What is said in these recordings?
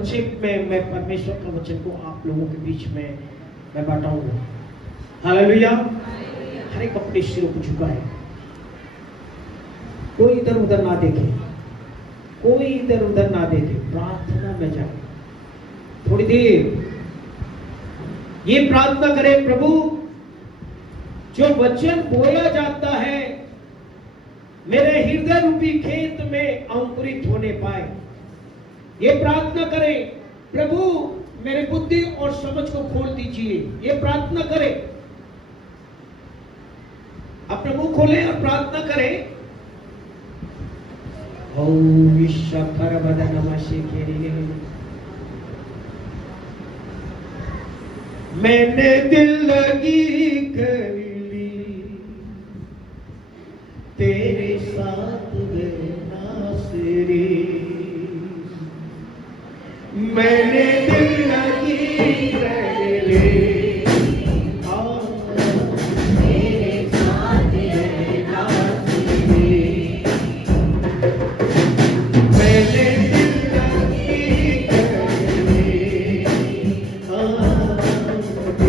संक्षेप में मैं परमेश्वर का वचन को आप लोगों के बीच में मैं बांटाऊंगा। हालेलुया। हर एक अपने सिरों को झुकाए, कोई इधर उधर ना देखे, कोई इधर उधर ना देखे, प्रार्थना में जाए। थोड़ी देर ये प्रार्थना करें, प्रभु जो वचन बोया जाता है मेरे हृदय रूपी खेत में अंकुरित होने पाए। ये प्रार्थना करें, प्रभु मेरे बुद्धि और समझ को खोल दीजिए। ये प्रार्थना करें, अपना मुंह खोलें और प्रार्थना करें। मैंने दिल लगी कर ली तेरे साथ नासरी, मैंने दिल लगी कर ली तेरे साथ नासरी, मैंने दिल लगी कर ली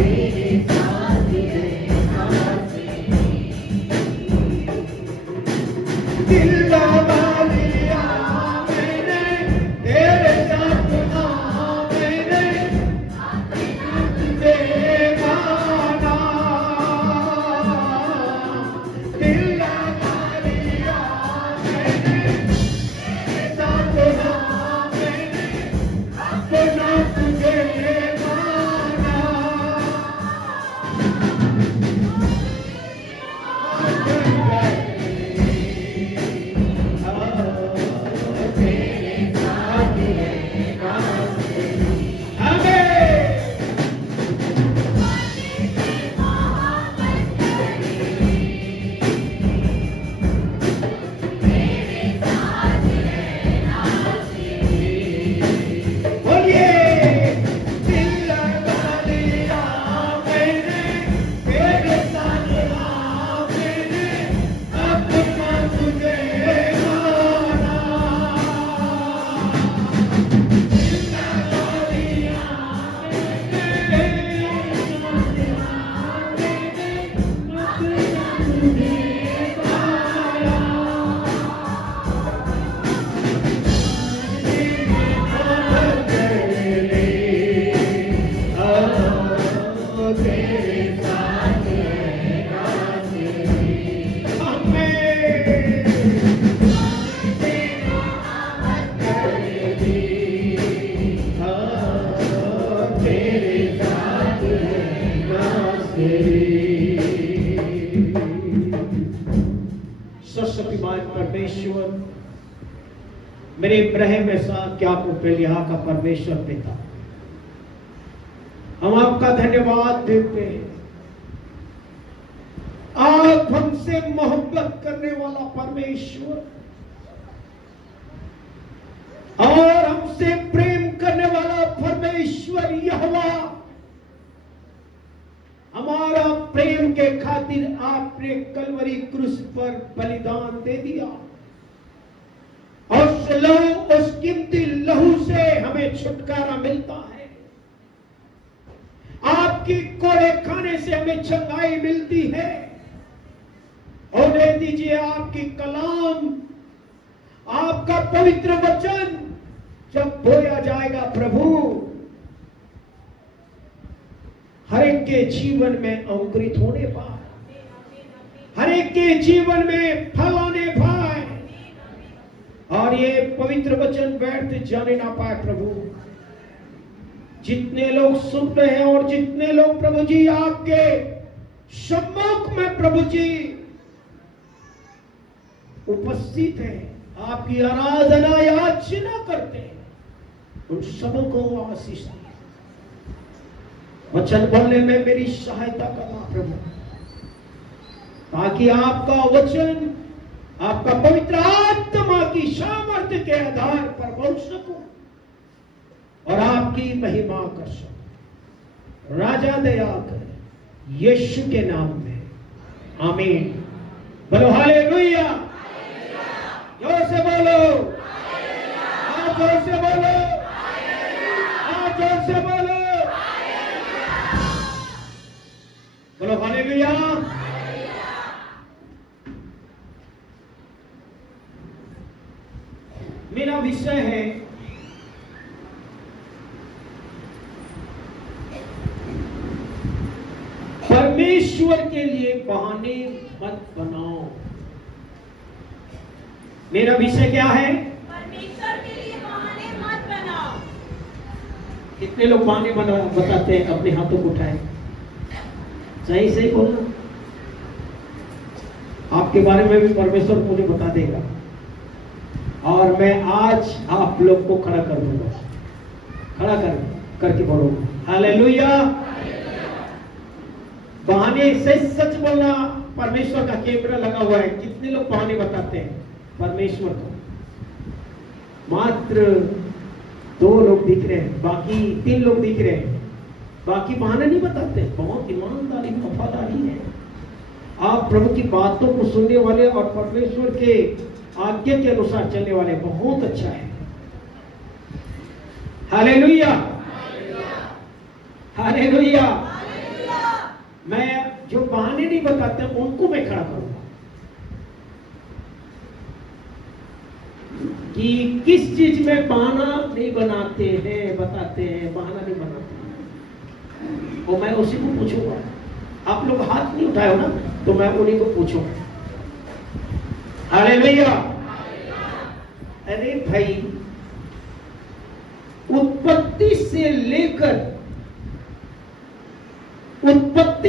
तेरे साथ नासरी, दिल लगा लिया मैंने तेरे साथ परमेश्वर मेरे इब्राहिम इसहाक याकूब एलिय्याह का परमेश्वर पिता, हम आपका धन्यवाद देते हैं। आप हमसे मोहब्बत करने वाला परमेश्वर और हमसे प्रेम करने वाला परमेश्वर यहोवा, हमारा प्रेम के खातिर आपने कलवरी क्रूस पर बलिदान दे दिया और उस कीमती लहू से हमें छुटकारा मिलता है। आपकी कोड़े खाने से हमें चंगाई मिलती है। होने दीजिए आपकी कलाम, आपका पवित्र वचन जब बोया जाएगा प्रभु, हर एक के जीवन में अंकुरित होने पाए, हर एक के जीवन में फल आने पाए और ये पवित्र वचन व्यर्थ जाने ना पाए प्रभु। जितने लोग सुन रहे हैं और जितने लोग प्रभु जी आपके सम्मुख में प्रभु जी उपस्थित हैं, आपकी आराधना याचना करते हैं, उन सबों को आशीष दे। वचन बोलने में मेरी सहायता करना प्रभु, ताकि आपका वचन, आपका पवित्र आत्मा की सामर्थ्य के आधार पर बोल सकूं और आपकी महिमा कर सकूं। राजा दया कर, यीशु के नाम में आमीन। बोलो हालेलुया, जोर से बोलो, आप जोर से बोलो। बोलो हालेलुया। मेरा विषय है परमेश्वर के लिए बहाने मत बनाओ। मेरा विषय क्या है? परमेश्वर के लिए बहाने मत बनाओ। कितने लोग बहाने बताते हैं? अपने हाथों को उठाए। सही सही बोलना। आपके बारे में भी परमेश्वर मुझे बता देगा और मैं आज आप लोग को खड़ा कर दूंगा। खड़ा करके बोलूंगा हालेलुया। बहाने से सच बोलना। परमेश्वर का कैमरा लगा हुआ है। कितने लोग बहाने बताते हैं परमेश्वर को? मात्र 2 लोग दिख रहे हैं, बाकी 3 लोग दिख रहे हैं। बाकी बहाने नहीं बताते। बहुत ईमानदारी वफादारी है। आप प्रभु की बातों को सुनने वाले और परमेश्वर के आज्ञा के अनुसार चलने वाले, बहुत अच्छा है। Hallelujah hallelujah. मैं जो बहाने नहीं बताते उनको मैं खड़ा करूंगा कि किस चीज में बहाना नहीं बनाते हैं, बताते हैं, बहाना नहीं बनाते हैं। और मैं उसी को पूछूंगा। आप लोग हाथ नहीं उठाए हो ना, तो मैं उन्हीं को पूछूंगा। हालेलुया। अरे भाई, उत्पत्ति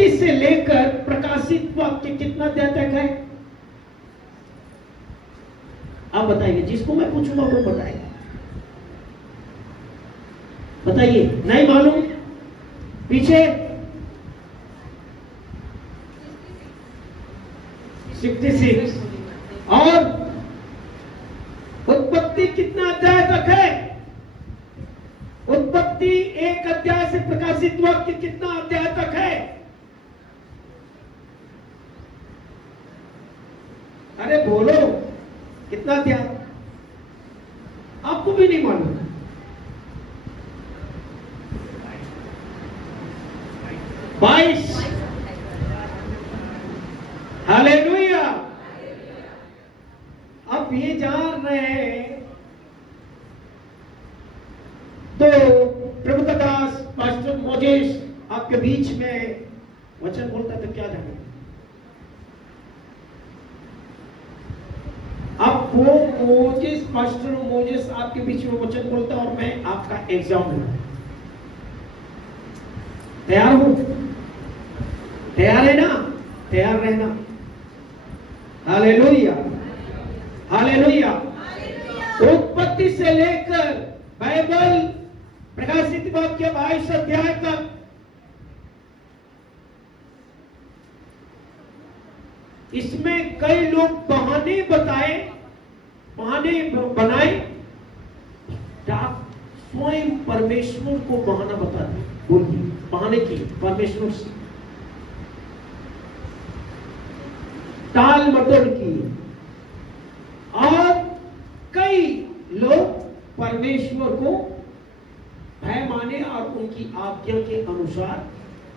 से लेकर प्रकाशित वाक्य कितना अध्याय तक है? आप बताइए। जिसको मैं पूछूंगा वो बताएगा। बताइए। नहीं मालूम? पीछे 66। और उत्पत्ति कितना अध्याय तक है? उत्पत्ति 1 अध्याय से प्रकाशित वाक्य कितना अध्याय तक है? अरे बोलो, कितना अध्याय? आपको भी नहीं मालूम? 22। हालेलुया। अब ये जान रहे हैं तो प्रभु का दास पास्टर मोजेस आपके बीच में वचन बोलता तो क्या जाने। अब वो मोजेस, पास्टर मोजेस आपके बीच में वचन बोलता और मैं आपका एग्जाम लूं। तैयार हूं? तैयार है ना? तैयार रहना। Hallelujah hallelujah. उत्पत्ति से लेकर बाइबल प्रकाशित वाक्य 22 अध्याय तक इसमें कई लोग बहाने बताए, बहाने बनाए। स्वयं परमेश्वर को बहाना बताते। बोलिए, बहाने की परमेश्वर से टाल मटोल की। और कई लोग परमेश्वर को भय माने और उनकी आज्ञा के अनुसार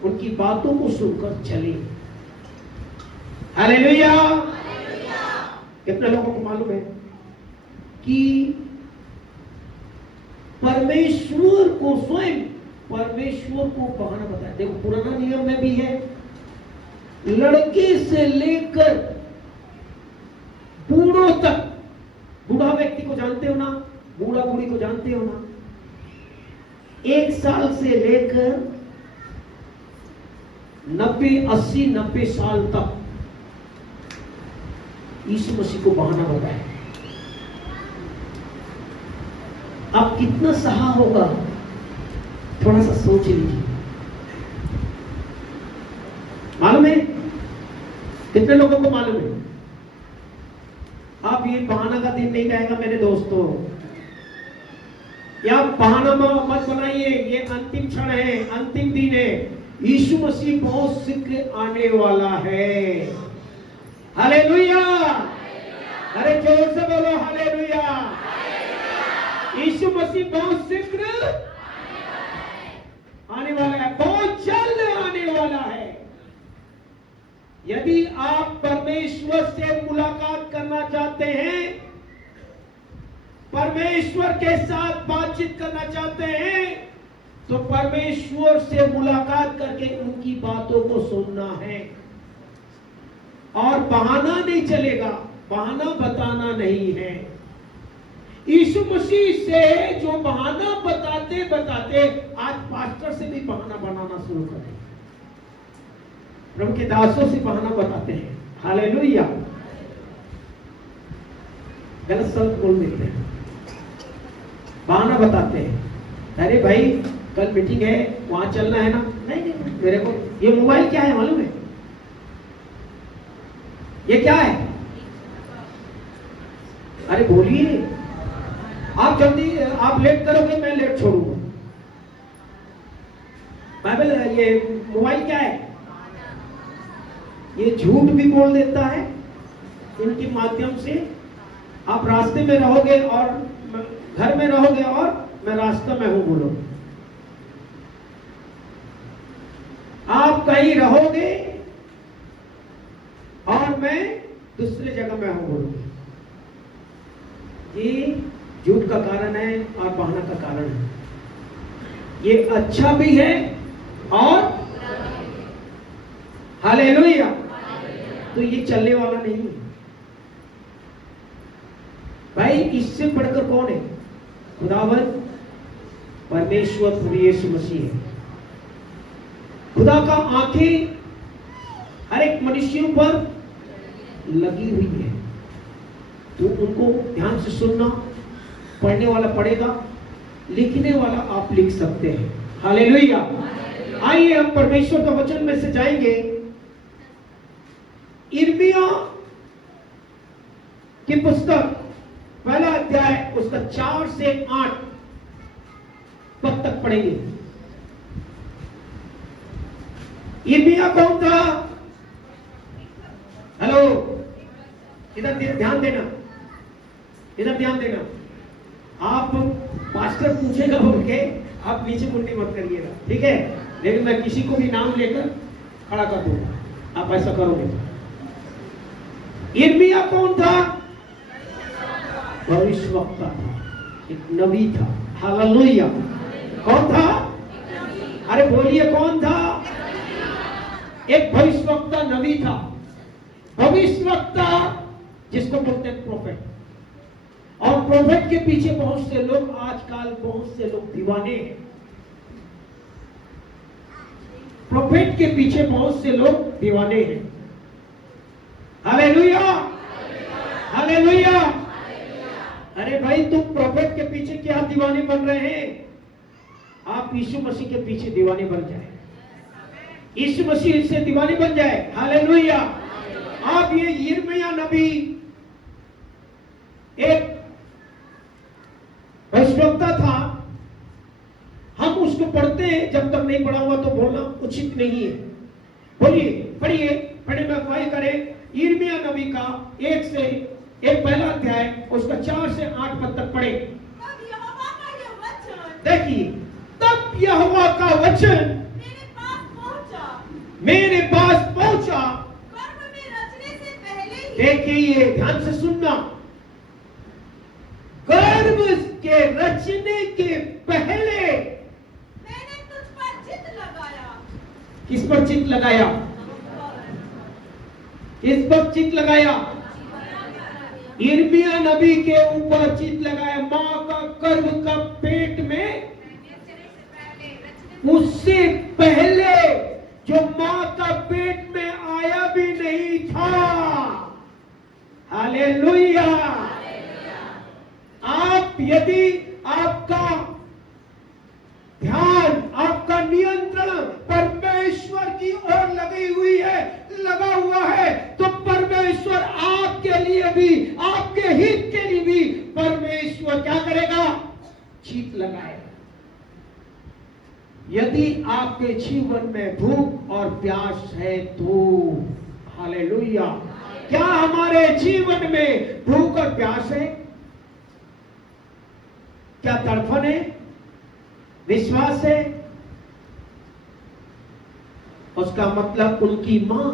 उनकी बातों को सुनकर चले। हालेलुया। कितने लोगों को मालूम है कि परमेश्वर को, स्वयं परमेश्वर को बहाना बताया? देखो, पुराना नियम में भी है। लड़के से लेकर बूढ़ों तक। बूढ़ा व्यक्ति को जानते हो ना? बूढ़ा बूढ़ी को जानते हो ना? 1 साल से लेकर 80-90 साल तक यीशु मसीह को बहाना बताया। अब कितना सहा होगा? थोड़ा सा सोच लीजिए। मालूम है? कितने लोगों को मालूम है? अब ये बहाना का दिन नहीं रहेगा मेरे दोस्तों। या बहाना मत बनाइए। ये अंतिम क्षण है, अंतिम दिन है। यीशु मसीह बहुत शीघ्र आने वाला है। हालेलुया। अरे जोर से बोलो हालेलुया। यीशु मसीह बहुत शीघ्र आने वाला है। बहुत जल्द आने वाला है। यदि आप परमेश्वर से मुलाकात करना चाहते हैं, परमेश्वर के साथ बातचीत करना चाहते हैं, तो परमेश्वर से मुलाकात करके उनकी बातों को सुनना है। और बहाना नहीं चलेगा, बहाना बताना नहीं है। यीशु मसीह से जो बहाना बताते बताते आज पास्टर से भी बहाना बनाना शुरू करें, प्रभु के दासों से बहाना बताते हैं। हालेलुया। गलत शब्द बोल देते हैं, बहाना बताते हैं। अरे भाई कल मीटिंग है, वहां चलना है ना? नहीं, मेरे को ये मोबाइल क्या है मालूम है? ये क्या है? अरे बोलिए, आप जल्दी, आप लेट करोगे मैं लेट छोड़ूंगा। बाइबल, ये मोबाइल क्या है? ये झूठ भी बोल देता है इनके माध्यम से। आप रास्ते में रहोगे और घर में रहोगे और मैं रास्ता में हूं बोलो। आप कहीं रहोगे और मैं दूसरे जगह में हूं बोलो। ये झूठ का कारण है और बहाना का कारण है। ये अच्छा भी है और हालेलुया, तो ये चलने वाला नहीं है भाई। इससे बढ़कर कौन है? खुदावंद परमेश्वर प्रभु यीशु मसीह है। खुदा का आंखें हर एक मनुष्यों पर लगी हुई है, तो उनको ध्यान से सुनना। पढ़ने वाला पढ़ेगा, लिखने वाला आप लिख सकते हैं। हालेलुया। आइए हम परमेश्वर के वचन में से जाएंगे। यिर्मयाह की पुस्तक पहला अध्याय उसका 4 से 8 पद तक पढ़ेंगे। यिर्मयाह कौन था? हेलो, इधर ध्यान देना, इधर ध्यान देना। आप पास्टर पूछेगा बोल के आप नीचे मुंडी मत करिएगा, ठीक है? लेकिन मैं किसी को भी नाम लेकर खड़ा कर दूंगा, आप ऐसा करोगे। यिर्मयाह कौन था? भविष्यवक्ता था, एक नबी था। हालेलुया। कौन था? अरे बोलिए, कौन था? एक भविष्यवक्ता नबी था। भविष्यवक्ता जिसको बोलते हैं प्रोफेट। और प्रोफेट के पीछे बहुत से लोग, आजकल बहुत से लोग दीवाने हैं। प्रोफेट के पीछे बहुत से लोग दीवाने हैं। Hallelujah, hallelujah. अरे भाई, तुम प्रोफेट के पीछे क्या दीवाने बन रहे हैं? आप यीशु मसीह के पीछे दीवाने बन जाए, यीशु मसीह से दीवाने बन जाए। हालेलुया। आप ये यिर्मयाह नबी एक भविष्यवक्ता था। हम उसको पढ़ते हैं, जब तक नहीं पढ़ा हुआ तो बोलना उचित नहीं है। बोलिए, पढ़िए, पढ़े में अगुवाई करें। यिर्मयाह नबी का एक पहला अध्याय उसका 4 से 8 पद तक पढ़े। तब यहोवा का यह वचन देखिए, तब यहोवा का वचन मेरे पास पहुंचा। गर्भ में रचने से पहले ही, देखिए ध्यान से सुनना, गर्भ के रचने के पहले मैंने तुझ पर चित्त लगाया। किस पर चित्त लगाया? किस पर चित्त लगाया? यिर्मयाह नबी के ऊपर चित्त लगाया। मां का गर्भ का पेट में, उससे पहले जो मां का पेट में आया भी नहीं था। हालेलुया। आप यदि आपका ध्यान, आपका नियंत्रण परमेश्वर की ओर लगी हुई है, लगा हुआ है, तो परमेश्वर आपके लिए भी, आपके हित के लिए भी परमेश्वर क्या करेगा? चित्त लगाएगा। यदि आपके जीवन में भूख और प्यास है तो हालेलुया। क्या हमारे जीवन में भूख और प्यास है? क्या तड़फन है? विश्वास है? उसका मतलब उनकी मां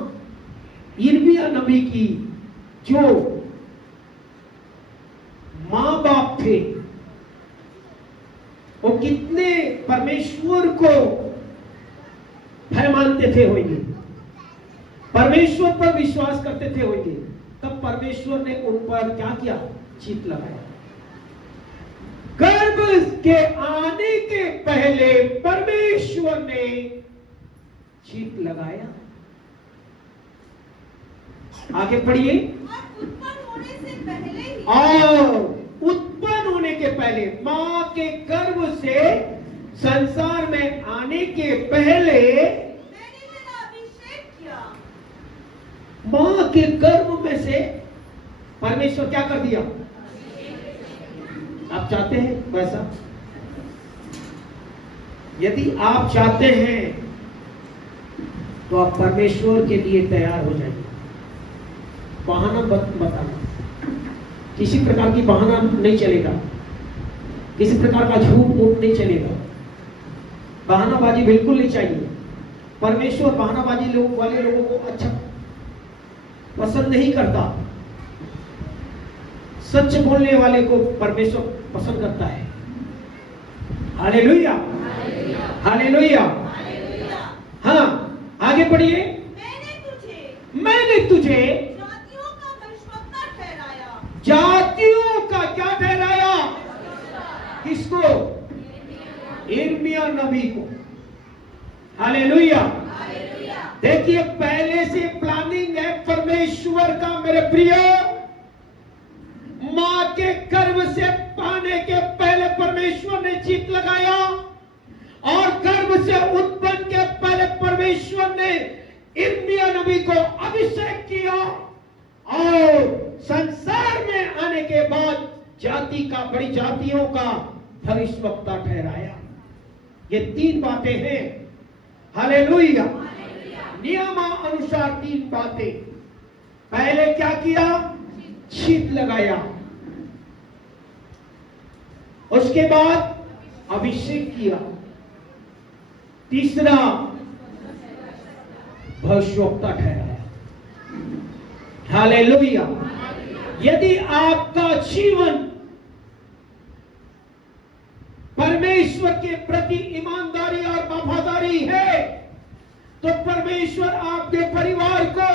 यिर्मयाह नबी की जो मां बाप थे वो कितने परमेश्वर को भय मानते थे होंगे, परमेश्वर पर विश्वास करते थे होंगे, तब परमेश्वर ने उन पर क्या किया? चित लगाया। गर्भ के आने के पहले परमेश्वर ने चित लगाया। आगे पढ़िए। और उत्पन्न होने के पहले, मां के गर्भ से संसार में आने के पहले मैंने तेरा अभिषेक किया। मां के गर्भ में से परमेश्वर क्या कर दिया? आप चाहते हैं वैसा? यदि आप चाहते हैं तो आप परमेश्वर के लिए तैयार हो जाइए। बहाना बताना, किसी प्रकार की बहाना नहीं चलेगा, किसी प्रकार का झूठ मूठ नहीं चलेगा, बहानाबाजी बिल्कुल नहीं चाहिए। परमेश्वर बहानाबाजी वाले लोगों को अच्छा पसंद नहीं करता। सच बोलने वाले को परमेश्वर पसंद करता है। Hallelujah, hallelujah. हाँ, आगे पढ़िए। मैंने तुझे जातियों का क्या ठहराया? किसको? यिर्मयाह नबी को। हालेलुया। देखिए, पहले से प्लानिंग है परमेश्वर का मेरे प्रिय। मां के गर्भ से पाने के पहले परमेश्वर ने चित लगाया, और गर्भ से उत्पन्न के पहले परमेश्वर ने यिर्मयाह नबी को अभिषेक किया, और संसार में आने के बाद जाति का, बड़ी जातियों का भविष्यवक्ता ठहराया। ये 3 बातें हैं। हालेलुया। नियमानुसार 3 बातें। पहले क्या किया? चित लगाया। उसके बाद अभिषेक किया। तीसरा, भविष्यवक्ता ठहराया। हालेलुया। यदि आपका जीवन परमेश्वर के प्रति ईमानदारी और वफादारी है, तो परमेश्वर आपके परिवार को,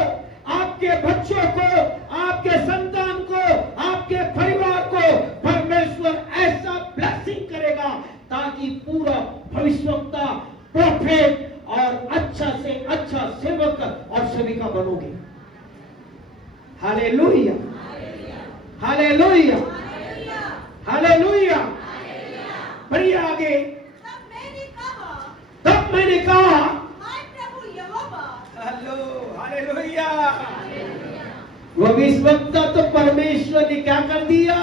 आपके बच्चों को, आपके संतान को, आपके परिवार को परमेश्वर ऐसा ब्लेसिंग करेगा ताकि पूरा भविष्यवक्ता, प्रोफेट और अच्छा से अच्छा सेवक और सेविका बनोगे। Hallelujah, hallelujah, hallelujah. बढ़िए आगे। तब मैंने कहा, हाय प्रभु यहोवा। Hello, hallelujah. वो भविष्यवक्ता तो परमेश्वर ने क्या कर दिया?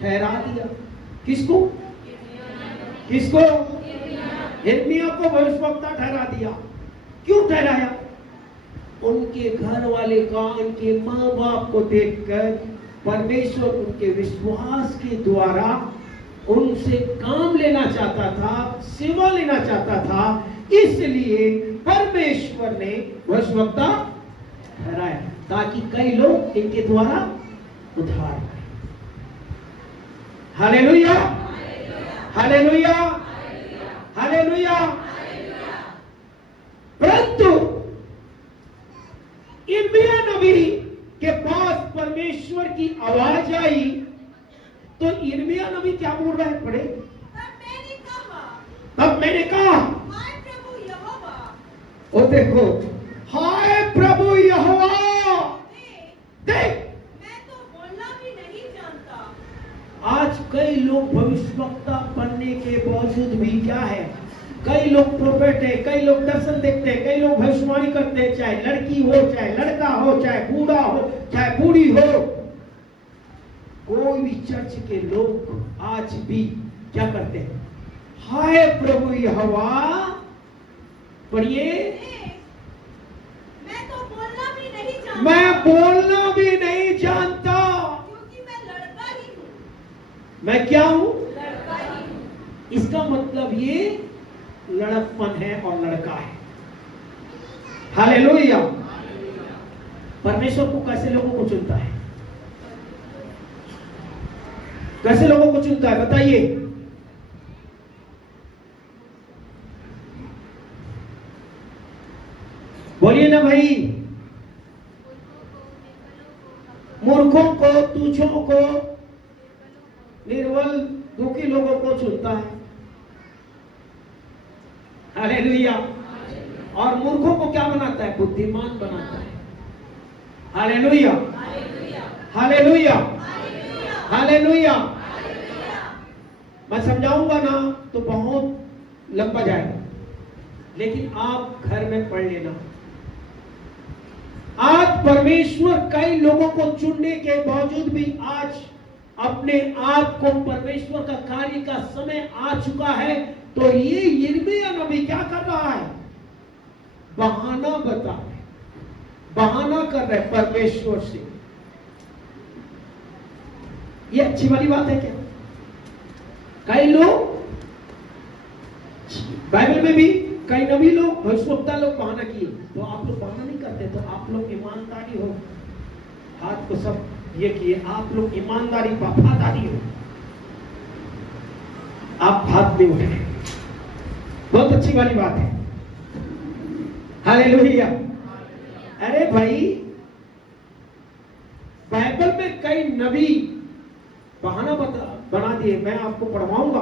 ठहरा दिया। किसको? किसको? यिर्मयाह को भविष्यवक्ता ठहरा दिया। क्यों ठहराया? उनके घर वाले का, उनके माँ बाप को देखकर परमेश्वर उनके विश्वास के द्वारा उनसे काम लेना चाहता था, सेवा लेना चाहता था। इसलिए परमेश्वर ने भविष्यवक्ता ठहराया ताकि कई लोग इनके द्वारा उद्धार करें। Hallelujah, hallelujah, hallelujah. परंतु यिर्मयाह नबी के पास परमेश्वर की आवाज आई, तो यिर्मयाह नबी क्या बोल रहा है? पढ़े। तब मैंने कहा, हाय प्रभु यहोवा। ओ देखो, हाय प्रभु यहोवा। देख, मैं तो बोलना भी नहीं जानता। आज कई लोग भविष्यवक्ता बनने के बावजूद भी क्या है? कई लोग प्रोफेट है, कई लोग दर्शन देखते हैं, कई लोग भविष्यवाणी करते हैं, चाहे लड़की हो, चाहे लड़का हो, चाहे बूढ़ा हो, चाहे बूढ़ी हो। कोई भी चर्च के लोग आज भी क्या करते हैं? हाय प्रभु यहोवा। पढ़िए। मैं तो बोलना भी नहीं जानता। मैं बोलना भी नहीं जानता, क्योंकि मैं लड़का ही हूँ। मैं क्या हूं? लड़का ही हूँ। इसका मतलब ये लड़कपन है और लड़का है। हालेलुया, परमेश्वर को कैसे लोगों को चुनता है? कैसे लोगों को चुनता है बताइए? बोलिए ना भाई। मूर्खों को, तुच्छों को, निर्बल दुखी लोगों को चुनता है। हालेलुया। और मूर्खों को क्या बनाता है? बुद्धिमान बनाता है। Hallelujah, hallelujah, hallelujah. मैं समझाऊंगा ना तो बहुत लंबा जाएगा, लेकिन आप घर में पढ़ लेना। आज परमेश्वर कई लोगों को चुनने के बावजूद भी आज अपने आप को परमेश्वर का कार्य का समय आ चुका है, तो ये यिर्मयाह नबी क्या कर रहा है? बहाना बता रहे, बहाना कर रहे परमेश्वर से। ये अच्छी वाली बात है क्या? कई लोग बाइबल में भी कई नबी लोग, भविष्यवक्ता लोग बहाना किए, तो आप लोग बहाना नहीं करते, तो आप लोग ईमानदारी हो। हाथ को सब ये किए, आप लोग ईमानदारी वफादारी हो, आप हाथ नहीं उठे। बहुत अच्छी वाली बात है। हालेलुया। अरे भाई, बाइबल में कई नबी बहाना बना दिए। मैं आपको पढ़वाऊंगा,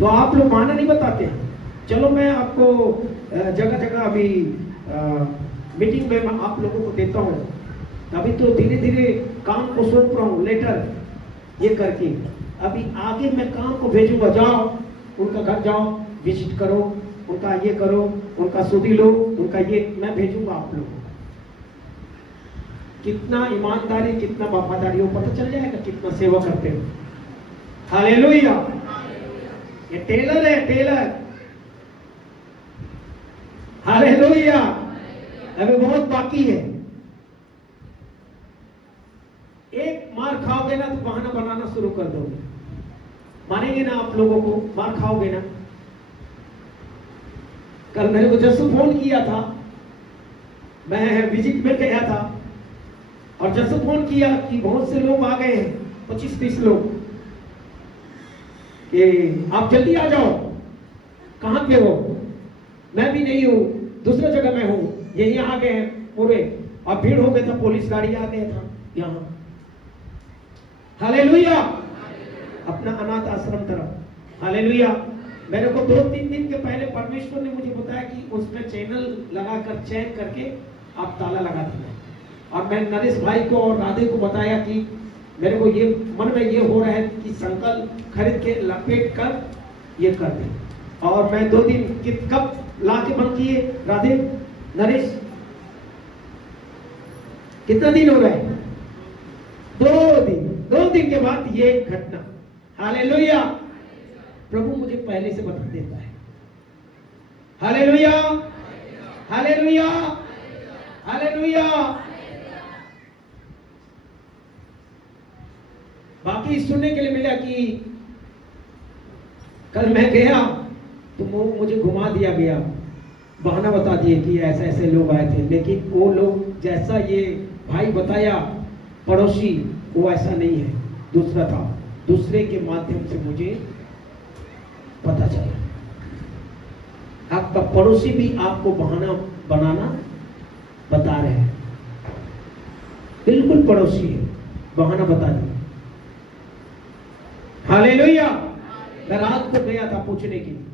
तो आप लोग बहाना नहीं बताते। चलो मैं आपको जगह जगह अभी मीटिंग में मैं आप लोगों को देता हूं। अभी तो धीरे धीरे काम को सौंप रहा हूं, लेटर ये करके। अभी आगे मैं काम को भेजूंगा, जाओ उनका घर जाओ, विजिट करो, उनका ये करो, उनका सुधी लो, उनका ये मैं भेजूंगा आप लोगों को। कितना ईमानदारी, कितना वफादारी हो पता चल जाएगा, कितना सेवा करते हो। हालेलुया। ये टेलर है, टेलर। हालेलुया। अभी बहुत बाकी है। एक मार खाओगे ना तो बहाना बनाना शुरू कर दोगे। मानेंगे ना आप लोगों को? मार खाओगे ना? कल मेरे को जस्सू फोन किया था, मैं विजिट में गया था, और जस्सू फोन किया कि बहुत से लोग आ गए हैं, 25-30 लोग, कि आप जल्दी आ जाओ। कहां पे हो? मैं भी नहीं हूं, दूसरा जगह में हूं, यही आ गए हैं पूरे। और भीड़ हो गया था, पुलिस गाड़ी आ गया था यहाँ। हालेलुया। अपना अनाथ आश्रम तरफ। हालेलुया। मेरे को 2-3 दिन के पहले परमेश्वर ने मुझे बताया कि उसमें चैनल लगाकर चेक करके आप ताला लगा देना। और मैं नरेश भाई को और राधे को बताया कि मेरे को ये मन में ये हो रहा है कि संकल्प खरीद के लपेट कर ये कर दे। और मैं 2 दिन कब ला के बंद किए राधे, नरेश? कितना दिन हो रहा है? 2 दिन। 2 दिन के बाद ये घटना। हालेलुया। प्रभु मुझे पहले से बता देता है। Hallelujah, hallelujah, hallelujah. बाकी सुनने के लिए मिला कि कल मैं गया तो मुझे घुमा दिया गया, बहाना बता दिए कि ऐसे ऐसे लोग आए थे, लेकिन वो लोग जैसा ये भाई बताया पड़ोसी, वो ऐसा नहीं है, दूसरा था। दूसरे के माध्यम से मुझे पता चला। आपका पड़ोसी भी आपको बहाना बनाना बता रहे हैं। बिल्कुल पड़ोसी है, बहाना बता दिया। हालेलुया। मैं रात को गया था पूछने के लिए,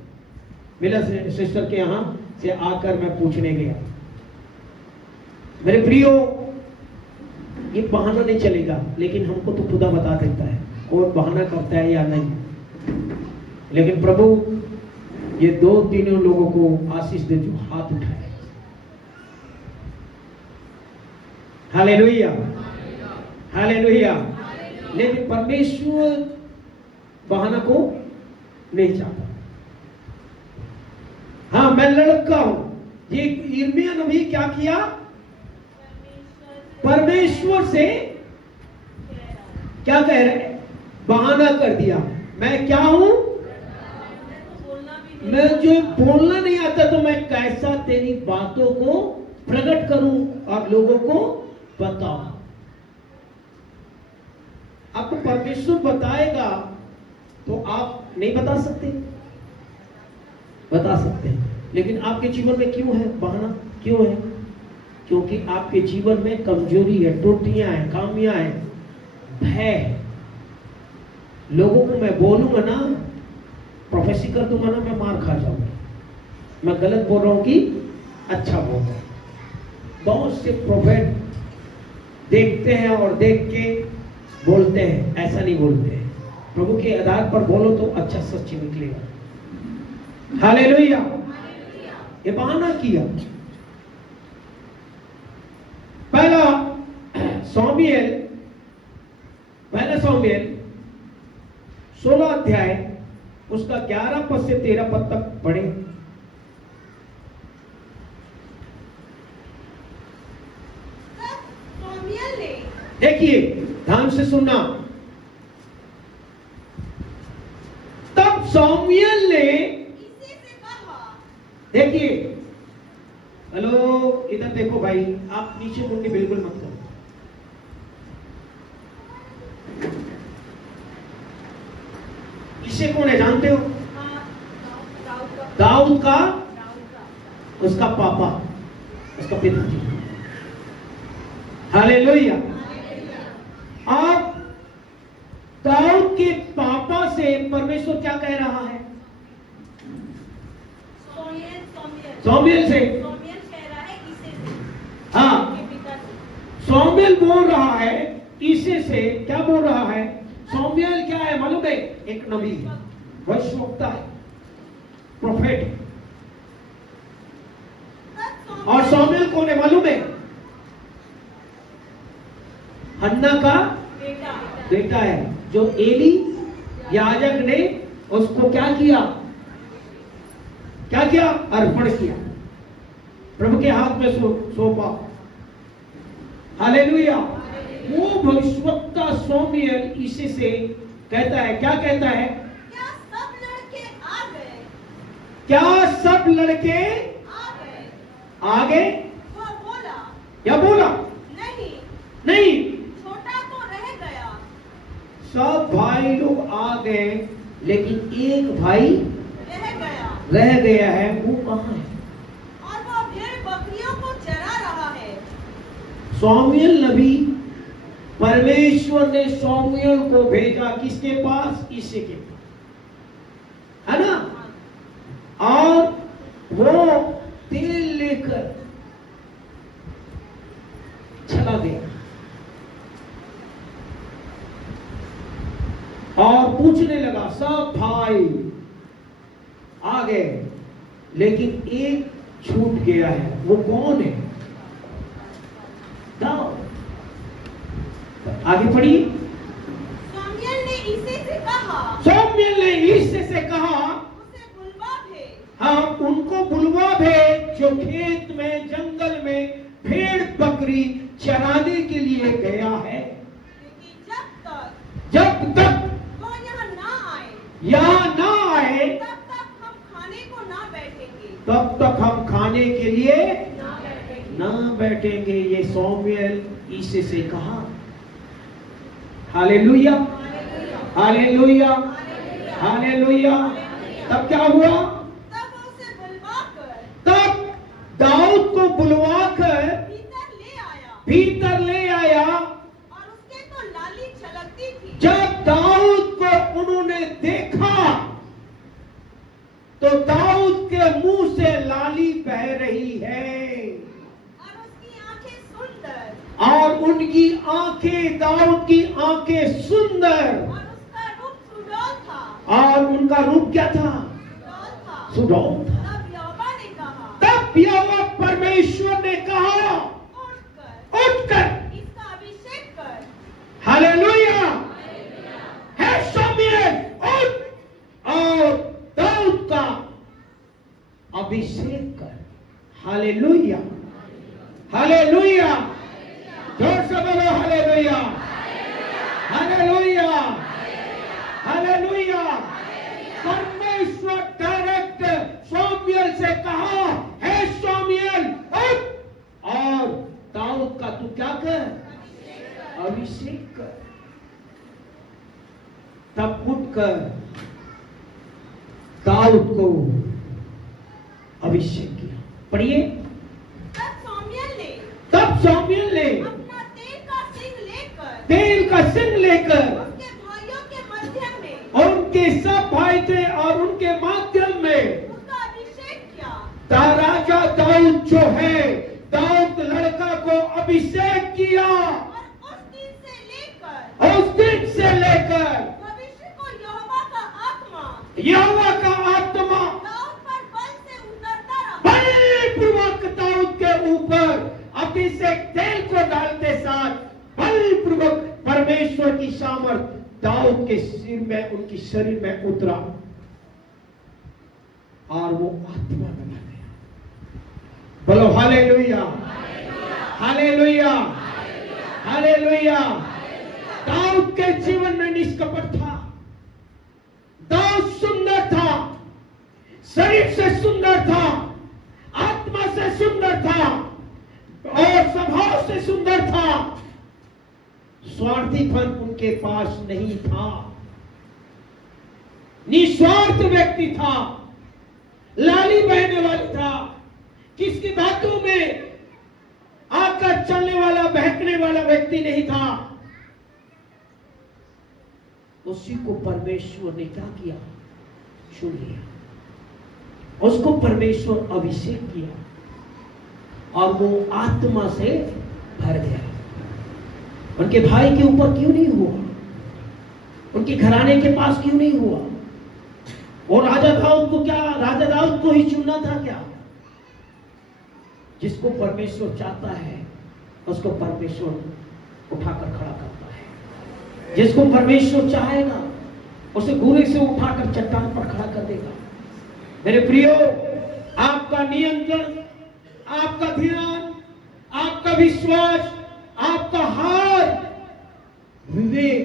मिला सिस्टर के यहां से आकर मैं पूछने गया। मेरे प्रियो, ये बहाना नहीं चलेगा, लेकिन हमको तो खुदा बता देता है कौन बहाना करता है या नहीं। लेकिन प्रभु ये 2-3 लोगों को आशीष दे जो हाथ उठाए। Hallelujah, hallelujah. लेकिन परमेश्वर बहाना को नहीं चाहता। हाँ, मैं लड़का हूं। ये यिर्मयाह नबी क्या किया? परमेश्वर से क्या कह रहे? बहाना कर दिया। मैं क्या हूं? मैं जो बोलना नहीं आता, तो मैं कैसा तेरी बातों को प्रकट करूं और लोगों को बताऊं। आपको परमेश्वर बताएगा तो आप नहीं बता सकते, बता सकते हैं, लेकिन आपके जीवन में क्यों है बहाना, क्यों है? क्योंकि आपके जीवन में कमजोरी है, त्रुटियां हैं, खामियां हैं, भय है। लोगों को मैं बोलूंगा ना, प्रोफेसी कर दूंगा ना, मैं मार खा जाऊंगा, मैं गलत बोल रहा हूं कि अच्छा बोल रहा हूं। बहुत से प्रोफेट देखते हैं और देख के बोलते हैं, ऐसा नहीं बोलते हैं। प्रभु के आधार पर बोलो तो अच्छा सच निकलेगा। हालेलुया। ये बहाना किया। पहला सामुएल 16 अध्याय उसका 11 पद से 13 पद तक पढ़े। देखिए, ध्यान से सुनना। तब सामुएल ने इसी से कहा, देखिए, हेलो, इधर देखो भाई, आप नीचे मुंडी बिल्कुल मत करो। किसे कौन है जानते हो? दाऊद का, उसका पापा, उसका पिताजी। हालेलुया। अब दाऊद के पापा से परमेश्वर क्या कह रहा है? सामुएल से, कह रहा है इसे से। हाँ, सामुएल बोल रहा है इसे से। क्या बोल रहा है? सामुएल क्या है मालूम है? एक नबी, भविष्यवक्ता है, प्रोफेट। और सामुएल कौन है मालूम है? हन्ना का बेटा है, जो एली याजक ने उसको क्या किया? क्या किया? अर्पण किया, प्रभु के हाथ में सौंपा। हालेलुया। वो भविष्यवक्ता सामुएल इसी से कहता है, क्या कहता है? क्या सब लड़के आ गए? क्या सब लड़के आ गए? वो बोला, क्या बोला? नहीं, नहीं, छोटा तो रह गया। सब भाई लोग आ गए, लेकिन एक भाई रह गया है। वो कहाँ है? और वो भेड़ बकरियों को चरा रहा है। सामुएल नबी, परमेश्वर ने सामुएल को भेजा किसके पास? इसे के पास, है ना? और वो तेल लेकर चला गया और पूछने लगा, सब भाई आ गए, लेकिन एक छूट गया है। वो कौन है? दाऊद। आगे पढ़िए। सामुएल ने इसे से कहा, सामुएल ने इसे से कहा, उसे बुलवा भेज। हाँ, उनको बुलवा भेज जो खेत में, जंगल में भेड़ बकरी चराने के लिए गया है। क्योंकि जब तक वो यहाँ ना आए, तब तक हम खाने को ना बैठेंगे। तब तक हम खाने के लिए ना बैठेंगे। ये सामुएल इसे से कहा। Hallelujah, hallelujah, hallelujah. तब क्या हुआ? तब उसे बुलवाकर, तब दाऊद को बुलवाकर भीतर ले आया। और उसके तो लाली छलकती थी। जब दाऊद को उन्होंने देखा तो दाऊद के मुंह से लाली बह रही है, और उसकी आंखें सुंदर, और उनकी आंखें, दाऊद की आंखें सुंदर, और उसका रूप सुडौल था। और उनका रूप क्या था? सुडौल था। तब यहोवा ने कहा, तब यहोवा परमेश्वर ने कहा, उठकर इसका अभिषेक कर। हालेलुया। है सामुएल, उठ और दाऊद का अभिषेक कर। Hallelujah, hallelujah. जोर से बोलो हालेलुया, हालेलुया, हालेलुया। परमेश्वर डायरेक्ट सामुएल से कहा, है सामुएल, उठ अभिषेक कर। तब उठकर दाऊद को अभिषेक किया। पढ़िए। तब सामुएल ने अपना तेल का सिंग लेकर उसके भाइयों के मध्य में और उनके सब भाई थे और उनके माध्यम में उसका अभिषेक किया। राजा दाऊद जो है, दाऊद लड़का को अभिषेक किया। और उस दिन से लेकर भविष्य को यहोवा का आत्मा दाऊद पर बल से उतरता रहा। बलपूर्वक दाऊद के ऊपर अभिषेक तेल को डालते साथ बलपूर्वक परमेश्वर की सामर्थ दाऊद के सिर में, उनकी शरीर में उतरा और वो आत्मा बना गया। बोलो हालेलुया, हालेलुया, हालेलुया। दाऊद के जीवन में निष्कपट था। दाऊद सुंदर था, शरीर से सुंदर था, आत्मा से सुंदर था और स्वभाव से सुंदर था। स्वार्थीपन उनके पास नहीं था, निस्वार्थ व्यक्ति था, लाली बहने वाली था, किसकी बातों में आकर चलने वाला, बहकने वाला व्यक्ति नहीं था। उसी को परमेश्वर ने क्या किया? चुन लिया। उसको परमेश्वर अभिषेक किया और वो आत्मा से भर गया। उनके भाई के ऊपर क्यों नहीं हुआ? उनके घराने के पास क्यों नहीं हुआ? और राजा दाऊद को क्या, राजा दाऊद को ही चुनना था क्या? जिसको परमेश्वर चाहता है उसको परमेश्वर उठाकर खड़ा करता है। जिसको परमेश्वर चाहेगा उसे घूरे से उठाकर चट्टान पर खड़ा कर देगा। मेरे प्रियो, आपका नियंत्रण, आपका ध्यान, आपका विश्वास, आपका हार, विवेक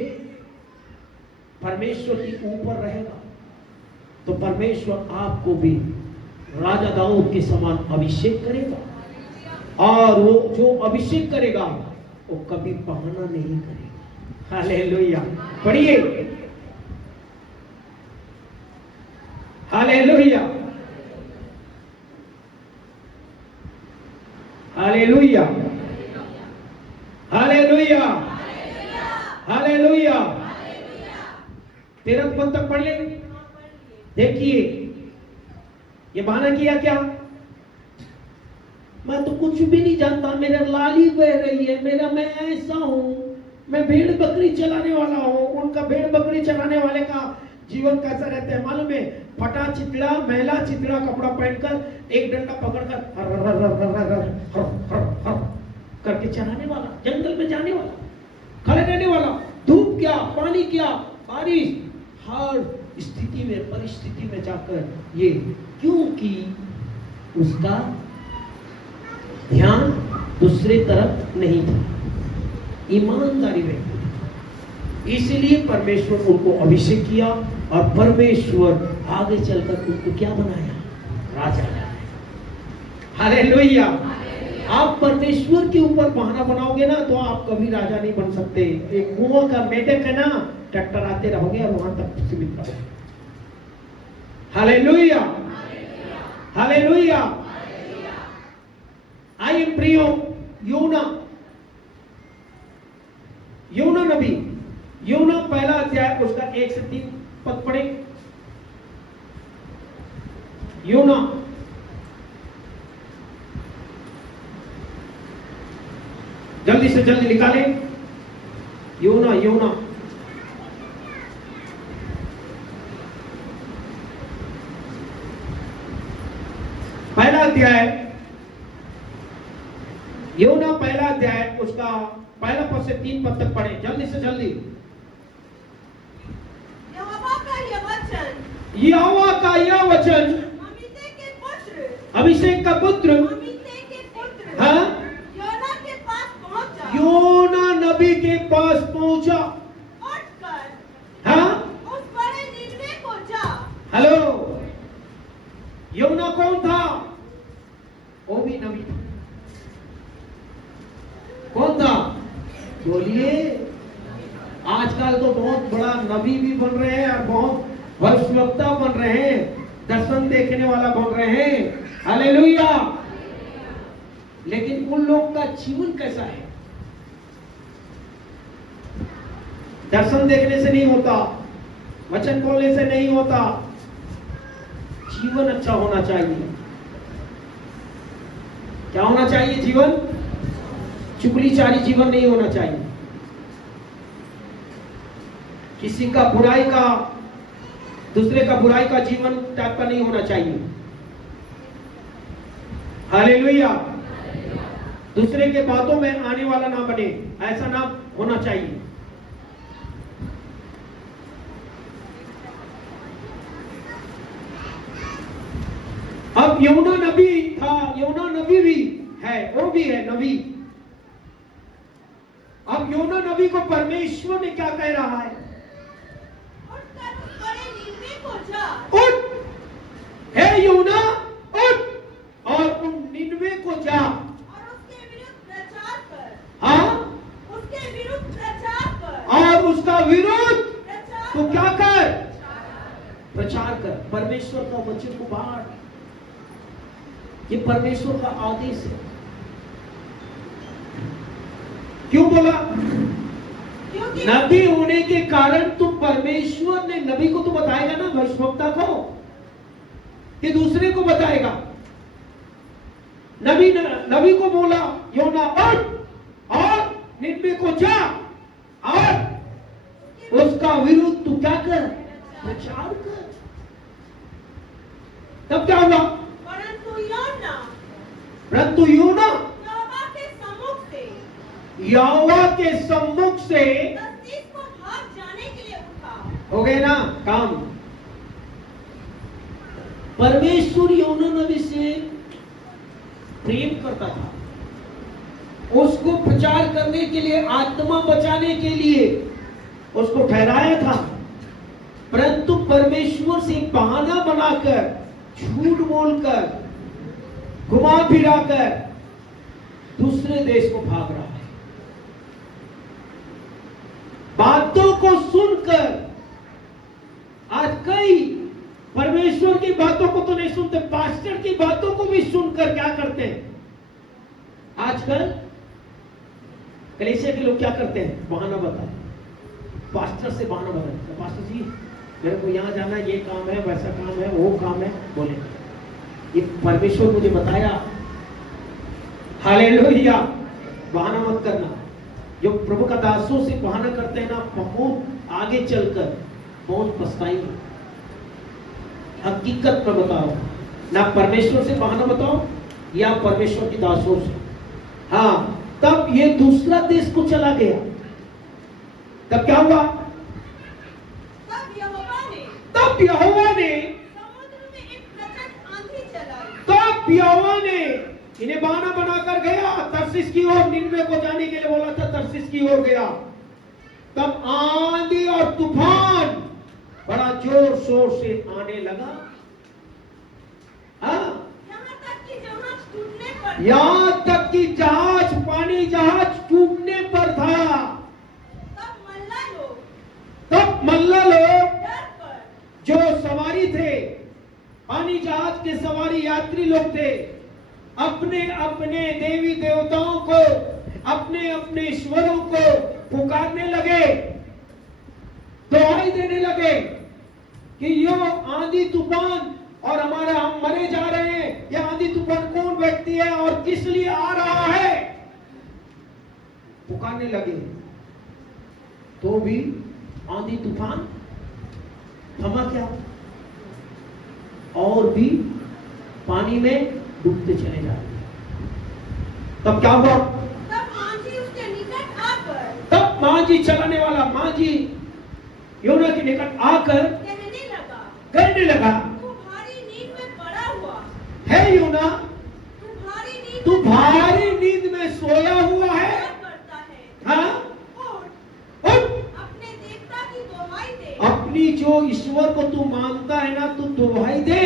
परमेश्वर के ऊपर रहेगा तो परमेश्वर आपको भी राजा दाऊद के समान अभिषेक करेगा। और वो जो अभिषेक करेगा वो कभी बहाना नहीं करेगा। हालेलुया। पढ़िए। Hallelujah, hallelujah, hallelujah, hallelujah. 13 पद तक पढ़ ले। देखिए, ये बहाना किया क्या? मैं तो कुछ भी नहीं जानता, मेरा लाली बह रही है, मैं ऐसा हूं, मैं भेड़ बकरी चलाने वाला हूं। उनका भेड़ बकरी चलाने वाले का जीवन कैसा रहता है मालूम है? फटा चितड़ा, मैला चितड़ा कपड़ा पहनकर एक डंडा पकड़कर हर हर हर हर हर हर हर करके चलाने वाला, जंगल में जाने वाला, खड़े रहने वाला, धूप क्या, पानी क्या, बारिश, हर स्थिति में, परिस्थिति में जाकर ये, क्योंकि उसका ध्यान दूसरे तरफ नहीं था, ईमानदारी में। इसलिए परमेश्वर उनको अभिषेक किया और परमेश्वर आगे चलकर उनको क्या बनाया? राजा बनाया। हालेलुया। आप परमेश्वर के ऊपर बहाना बनाओगे ना तो आप कभी राजा नहीं बन सकते। एक कुआं का मेढक है ना, ट्रैक्टर आते रहोगे और वहां तक सीमित रहोगे। Hallelujah, hallelujah. आइए प्रियो, योना नबी, योना पहला अध्याय उसका 1 से 3 पद पढ़े। योना, जल्दी से जल्दी निकाले। योना, योना, पहला अध्याय, योना पहला अध्याय उसका पहला पद से 3 पद तक पढ़े, जल्दी से जल्दी। यहोवा का यह वचन, यहोवा का यह वचन, अभिषेक का पुत्र, हाँ, योना के पास पहुंचा। योना नबी के पास पहुंचा। उठकर, हाँ, उस बड़े निनवे को जा। हेलो, योना कौन था? वो भी नबी था। कौन था? बोलिए। आजकल तो बहुत बड़ा नबी भी बन रहे हैं और बहुत भविष्यवक्ता बन रहे हैं, दर्शन देखने वाला बन रहे हैं। हालेलुया। लेकिन उन लोग का जीवन कैसा है? दर्शन देखने से नहीं होता, वचन बोलने से नहीं होता, जीवन अच्छा होना चाहिए। क्या होना चाहिए? जीवन चुगलीचारी जीवन नहीं होना चाहिए। किसी का बुराई का, दूसरे का बुराई का जीवन टाइप का नहीं होना चाहिए। हालेलुया। दूसरे के बातों में आने वाला ना बने, ऐसा ना होना चाहिए। अब यूना नबी था, यूना नबी भी है, वो भी है नबी। अब यूना नबी को परमेश्वर ने क्या कह रहा है? उठकर उस बड़े निन्वे को जा। उठ, हे यूना, उठ और उन निन्वे को जा और उसके विरुद्ध प्रचार कर। हाँ, उसके विरुद्ध प्रचार कर। और उसका विरोध प्रचार तो क्या कर? कर। प्रचार कर। परमेश्वर का वचन को बांट। ये परमेश्वर का आदेश है। क्यों बोला? क्योंकि नबी होने के कारण तो परमेश्वर ने नबी को तो बताएगा ना, भविष्यवक्ता को, कि दूसरे को बताएगा। नबी को बोला योना उठ और निन्वे को जा और उसका विरुद्ध तू क्या कर? प्रचार कर। तब क्या हुआ? परंतु योना यहोवा के सम्मुख से तर्शीश को भाग जाने के लिए उठा। हो गए ना काम। परमेश्वर योना नबी से प्रेम करता था, उसको प्रचार करने के लिए, आत्मा बचाने के लिए उसको ठहराया था। परंतु परमेश्वर से बहाना बनाकर, झूठ बोलकर, घुमा फिरा कर दूसरे देश को भाग रहा है। बातों को सुनकर आज कई परमेश्वर की बातों को तो नहीं सुनते, पास्टर की बातों को भी सुनकर क्या करते हैं? आजकल कलीसिया के लोग क्या करते हैं? बहाना बताते, पास्टर से बहाना बताते। पास्टर जी मेरे को यहाँ जाना, ये काम है, वैसा काम है, वो काम है। बोले ये परमेश्वर मुझे बताया। हालेलुया। बहाना मत करना। जो प्रभु का दासों से बहाना करते हैं ना, बहुत आगे चलकर बहुत पछताएंगे। हकीकत पर बताओ ना, परमेश्वर से बहाना बताओ या परमेश्वर की दासों से। हाँ, तब ये दूसरा देश को चला गया। तब क्या हुआ? तब यहोवा ने समुद्र में एक प्रचंड आंधी चलाई। तब यहोवा ने इन्हें बहाना बनाकर गया तर्शीश की ओर, निन्वे को जाने के लिए बोला था, तर्शीश की ओर गया। तब आंधी और तूफान बड़ा जोर शोर से आने लगा। हाँ, यहाँ तक कि जहाज टूटने पर यहां तक कि जहाज, पानी जहाज टूटने पर था। तब मल्ला लोग डर कर जो सवारी थे, पानी जहाज के सवारी यात्री लोग थे, अपने अपने देवी देवताओं को, अपने अपने ईश्वरों को पुकारने लगे, दुहाई देने लगे कि यो आंधी तूफान और हमारा, हम मरे जा रहे हैं, यह आंधी तूफान कौन व्यक्ति है और किस लिए आ रहा है? पुकारने लगे। तो भी आंधी तूफान थमा क्या, और भी पानी में डूबते चले जा रहे। तब क्या हुआ? तब मांझी उसके निकट आकर, तब मांझी, चलाने वाला मांझी योना के निकट आकर कहने लगा, तू भारी नींद में पड़ा हुआ हे योना, तू भारी भारी नींद में सोया हुआ है। क्या करता है? हाँ, उठ, उठ, अपने देवता की दुहाई दे। अपनी जो ईश्वर को तू मानता है ना, तू दुहाई दे।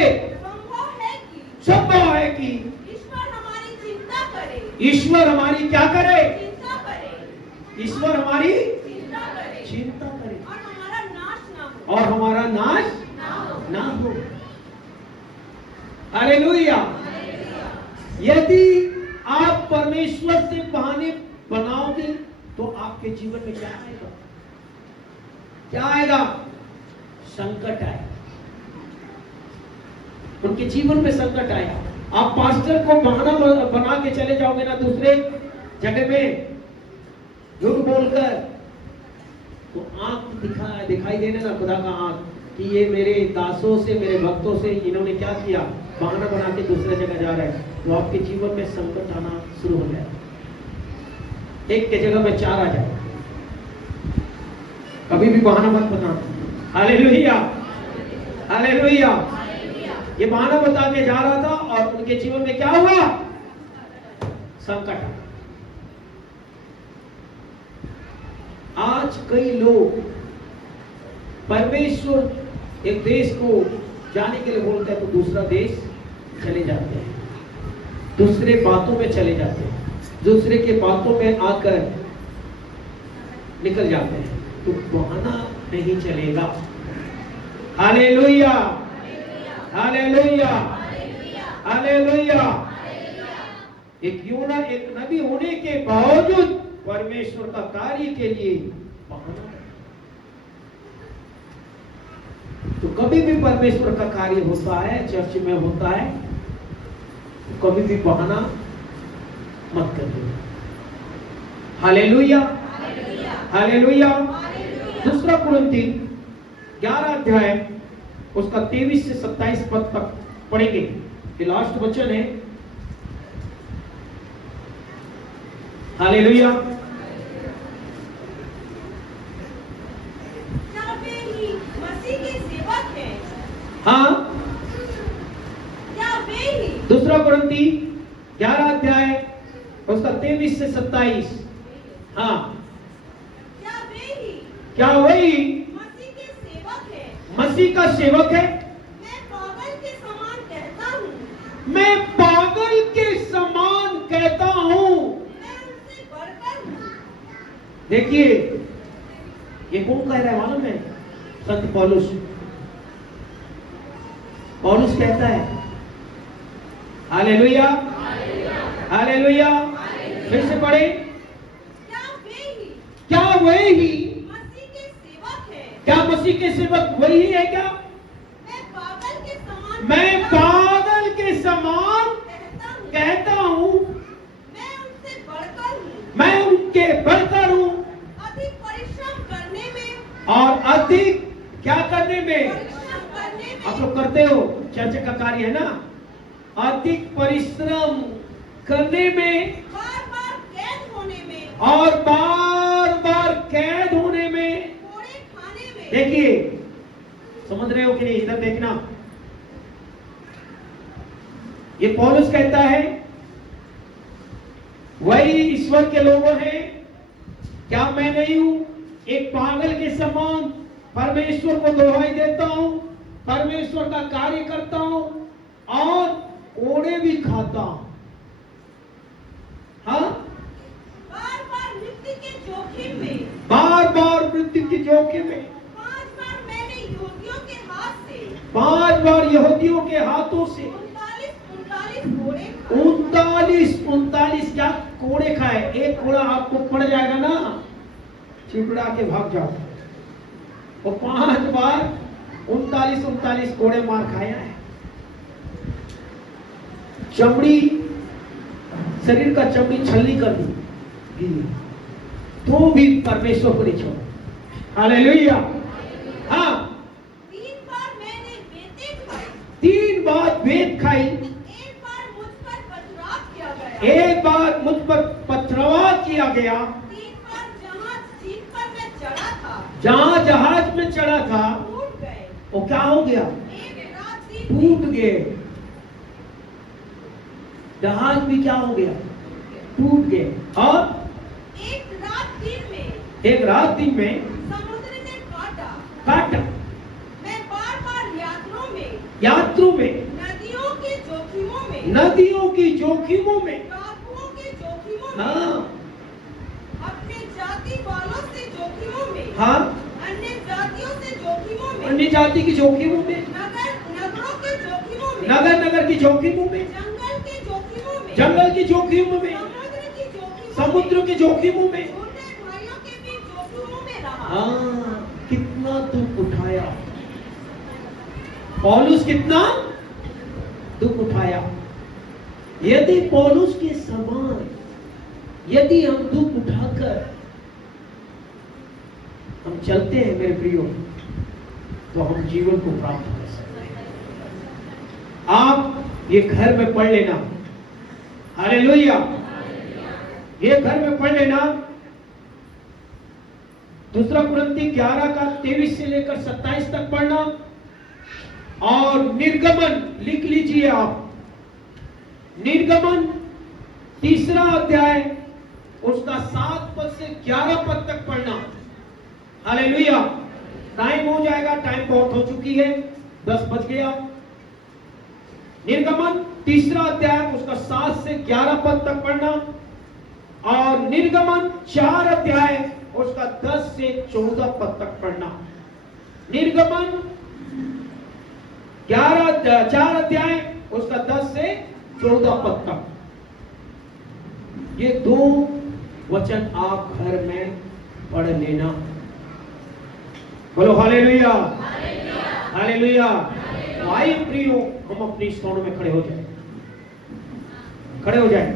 संभव है कि ईश्वर हमारी चिंता करे। ईश्वर हमारी क्या करे? चिंता करे। ईश्वर हमारी चिंता करे। चिंता और हमारा नाश ना हो। हालेलुया। यदि आप परमेश्वर से बहाने बनाओगे तो आपके जीवन में क्या आएगा? क्या आएगा? संकट आएगा। उनके जीवन में संकट आएगा। आप पास्टर को बहाना बना के चले जाओगे ना दूसरे जगह में झूठ बोलकर, तो आंख दिखाई देने ना खुदा का आंख कि ये मेरे दासों से, मेरे भक्तों से इन्होंने क्या किया, बहाना बना के दूसरे जगह जा रहे हैं, तो आपके जीवन में संकट आना शुरू हो जाए। एक के जगह में चार आ जाए। कभी भी बहाना मत बनाना। Hallelujah, hallelujah. ये बहाना बता के जा रहा था और उनके जीवन में क्या हुआ? संकट। आज कई लोग परमेश्वर एक देश को जाने के लिए बोलते हैं तो दूसरा देश चले जाते हैं, दूसरे बातों में चले जाते हैं, दूसरे के बातों में आकर निकल जाते हैं, तो बहाना नहीं चलेगा। Hallelujah, hallelujah, hallelujah. एक यूना, एक नबी होने के बावजूद परमेश्वर का कार्य के लिए बहाना। तो कभी भी परमेश्वर का कार्य होता है, चर्च में होता है, तो कभी भी बहाना मत करिए। Hallelujah, hallelujah. दूसरा कुरिन्थी 11 अध्याय उसका 23 से 27 पद तक पढ़ेंगे। ये लास्ट वचन है। हालेलुया। क्या वे ही मसीह के सेवक हैं? हाँ, क्या वे ही? दूसरा कुरिन्थी 11 अध्याय उसका 23 से 27। हाँ, क्या वे ही क्या वही मसीह के सेवक हैं? मसीह का सेवक है? मैं पागल के समान कहता हूँ, मैं पागल के समान कहता हूं। मैं उनसे बढ़कर हूँ। देखिए, ये कौन कह रहा है मालूम है? संत पौलुस। पौलुस कहता है। Hallelujah, hallelujah. फिर से पढ़े। क्या वे ही क्या वही ही? मसीह के सेवक हैं? क्या मसीह के सेवक वही है क्या? मैं पागल के समान मैं पागल के समान कहता हूँ, कहता हूं। मैं उनसे बढ़कर हूँ। मैं उनके बढ़कर हूं अधिक परिश्रम करने में, और अधिक क्या करने में? परिश्रम करने में, आप लोग करते हो, चर्च का कार्य है ना। अधिक परिश्रम करने में बार बार कैद होने में, और बार बार कैद होने में। कोड़े खाने में। देखिए, समझ रहे हो कि नहीं? इधर देखना। ये पौलुस कहता है वही ईश्वर के लोगों हैं। क्या मैं नहीं हूं? एक पागल के समान परमेश्वर को दोहाई देता हूं, परमेश्वर का कार्य करता हूं और कोड़े भी खाता हूं। हाँ, बार बार मृत्यु के जोखिम में, बार बार मृत्यु के जोखिम में। 5 बार मैंने यहूदियों के हाथ से 5 बार यहूदियों के हाथों से 39 क्या कोड़े खाए। एक कोड़ा आपको पड़ जाएगा ना, चिपड़ा के भाग जाओ। और 5 बार 39 कोड़े मार खाया है। चमड़ी, शरीर का चमड़ी छलनी कर दी, तो भी परमेश्वर को नहीं छोड़ा। हालेलुया। हाँ, 3 बार मैंने बेटे खाए, 3 बार वेद खाई, 1 बार मुझ पर पथराव किया गया, 1 बार मुझ पर पथरवा किया गया, 3 बार जहाज जीप पर मैं चढ़ा था, जहां जहाज में चढ़ा था टूट गए, वो क्या हो गया? एक रात दिन टूट गए। जहाज भी क्या हो गया? टूट गए। और एक रात दिन में एक रात दिन में समुद्र ने काटा। काटा। मैं बार बार यात्रों में, नदियों के जोखिमों में, नदियों की जोखिमों में, टापुओं के जोखिमों में, हाँ अपने जाति वालों से जोखिमों में, हाँ अन्य जातियों से जोखिमों में, अन्य जाति की जोखिमों में, नगरों के जोखिमों में, नगर की जोखिमों में, जंगल के जोखिमों में, जंगल की जोखिमों में, समुद्र के जोखिमों में, छोटे भाइयों के भी जोखिमों में रहा। हाँ, कितना दुख उठाया पौलुस, कितना दुख उठाया। यदि पौलुस के समान यदि हम दुख उठाकर हम चलते हैं मेरे प्रियो, तो हम जीवन को प्राप्त कर सकते हैं। आप ये घर में पढ़ लेना, हालेलुया, ये घर में पढ़ लेना। दूसरा कुरिन्थी 11 का 23 से लेकर 27 तक पढ़ना, और निर्गमन लिख लीजिए आप, निर्गमन 3 अध्याय उसका 7 पद से 11 पद तक पढ़ना। हालेलुया। टाइम हो जाएगा, टाइम बहुत हो चुकी है, 10 बज गया। निर्गमन 3 अध्याय उसका 7 से 11 पद तक पढ़ना, और निर्गमन 4 अध्याय उसका 10 से 14 पद तक पढ़ना। निर्गमन 4 अध्याय उसका 10 से 14 पद तक। ये 2 वचन आप घर में पढ़ लेना। बोलो हालेलुया, हालेलुया। भाई प्रियो, हम अपनी स्थानों में खड़े हो जाए, खड़े हो जाए।